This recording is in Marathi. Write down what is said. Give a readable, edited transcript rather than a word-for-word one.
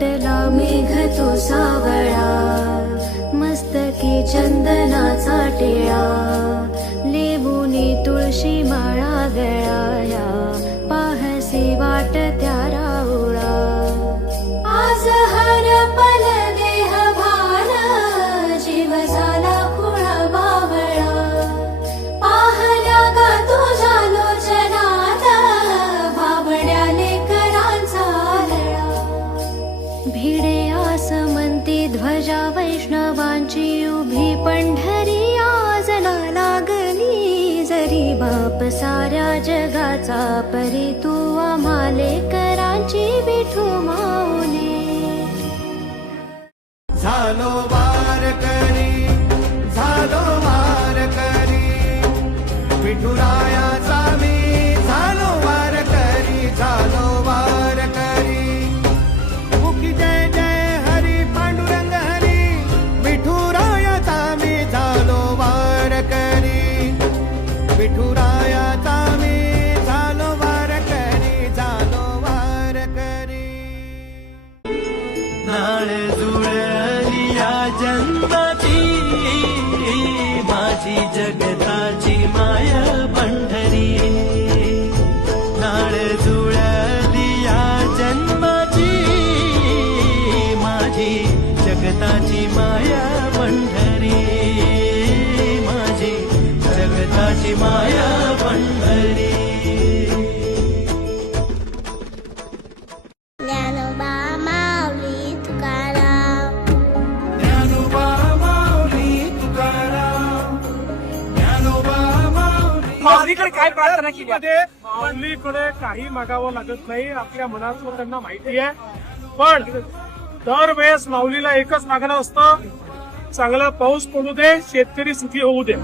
लोटला मेघ तो सावळा, मस्तकी चंदनाचा टिळा, लेबुनी तुळशी माळा गळाया, पाहसी वाट त्या राऊळा. आज हरपल देह भान, जीव झाला खुळा बावळा, पाहल्या गा तुझ्या लोचनात, बाबड्या लेकरांचा आलळा. भिडे आसमंती ध्वजा वैष्णवांची उभी, पंढरी आज लागली जरी, बाप साऱ्या जगाचा परी, तू आम्हा लेकरांची विठू माऊली. झालो वारकरी, झालो वारकरी, विठुरायाचा मी झालो वारकरी, झालो वारकरी. मुखी जय जय हरी पांडुरंग हरी, विठुरायाचा मी झालो वारकरी, विठुरायाचा मी झालो वारकरी, झालो वारकरी. नाळ जुळली या जन्माची, माझी जगताची माया पंढरी. नाळ जुळली या जन्माची, माझी जगताची माया पंढरी, माझी जगताची माया पंढरी. ज्ञानोबा माऊली तुकाराम, ज्ञानोबा माऊली तुकाराम, ज्ञानोबा माऊली. माऊलीकडे काय प्रार्थना केली? माऊलीकडे काही मागावं लागत नाही, आपल्या मनातलं त्यांना माहिती आहे. पण दरवेळेस माऊलीला एकच मागणं असतं, चांगला पाऊस पडू दे, शेतकरी सुखी होऊ दे.